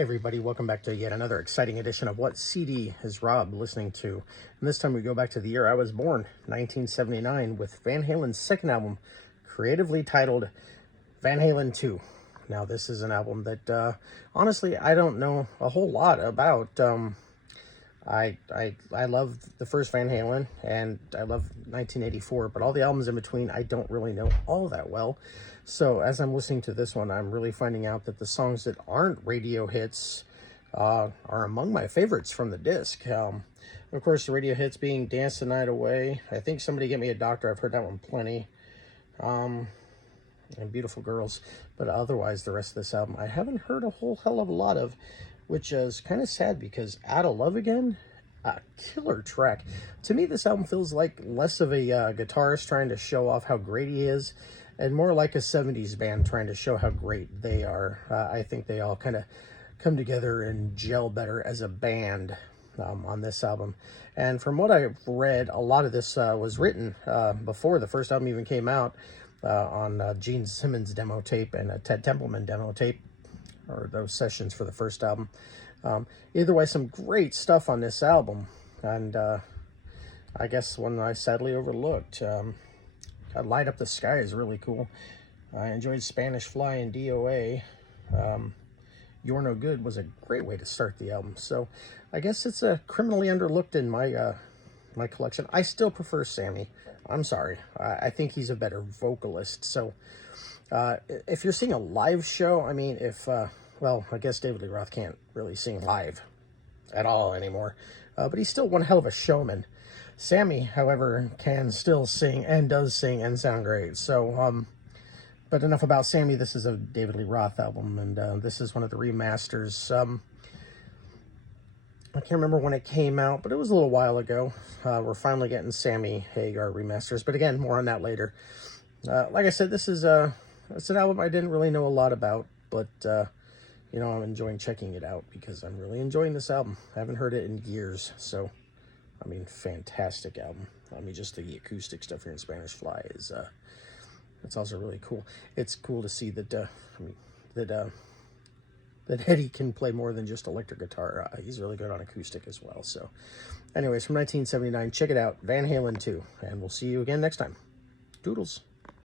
Hey everybody, welcome back to yet another exciting edition of What CD is Rob listening to? And this time we go back to the year I was born, 1979, with Van Halen's second album, creatively titled Van Halen II. Now this is an album that honestly I don't know a whole lot about. I love the first Van Halen and I love 1984, but all the albums in between I don't really know all that well. So as I'm listening to this one, I'm really finding out that the songs that aren't radio hits are among my favorites from the disc. Of course, the radio hits being Dance the Night Away. I think Somebody Get Me a Doctor. I've heard that one plenty. And Beautiful Girls. But otherwise, the rest of this album, I haven't heard a whole hell of a lot of, which is kind of sad because Out of Love Again, a killer track. To me, this album feels like less of a guitarist trying to show off how great he is, and more like a 70s band trying to show how great they are. I think they all kind of come together and gel better as a band on this album. And from what I've read, a lot of this was written before the first album even came out on Gene Simmons' demo tape and a Ted Templeman demo tape, or those sessions for the first album. Either way, some great stuff on this album. And I guess one I sadly overlooked. Light Up the Sky is really cool. I enjoyed Spanish Fly and DOA. You're No Good was a great way to start the album. So I guess it's criminally underlooked in my my collection. I still prefer Sammy. I'm sorry. I think he's a better vocalist. So if you're seeing a live show, I mean, well, I guess David Lee Roth can't really sing live at all anymore. But he's still one hell of a showman. Sammy, however, can still sing and does sing and sound great. So, but enough about Sammy. This is a David Lee Roth album, and this is one of the remasters. I can't remember when it came out, but it was a little while ago. We're finally getting Sammy Hagar remasters, but again, more on that later. Like I said, this is it's an album I didn't really know a lot about, but you know, I'm enjoying checking it out because I'm really enjoying this album. I haven't heard it in years, so I mean, fantastic album. I mean, just the acoustic stuff here in Spanish Fly is it's also really cool. It's cool to see that that Eddie can play more than just electric guitar. He's really good on acoustic as well. So, anyways, from 1979, check it out, Van Halen II, and we'll see you again next time. Doodles.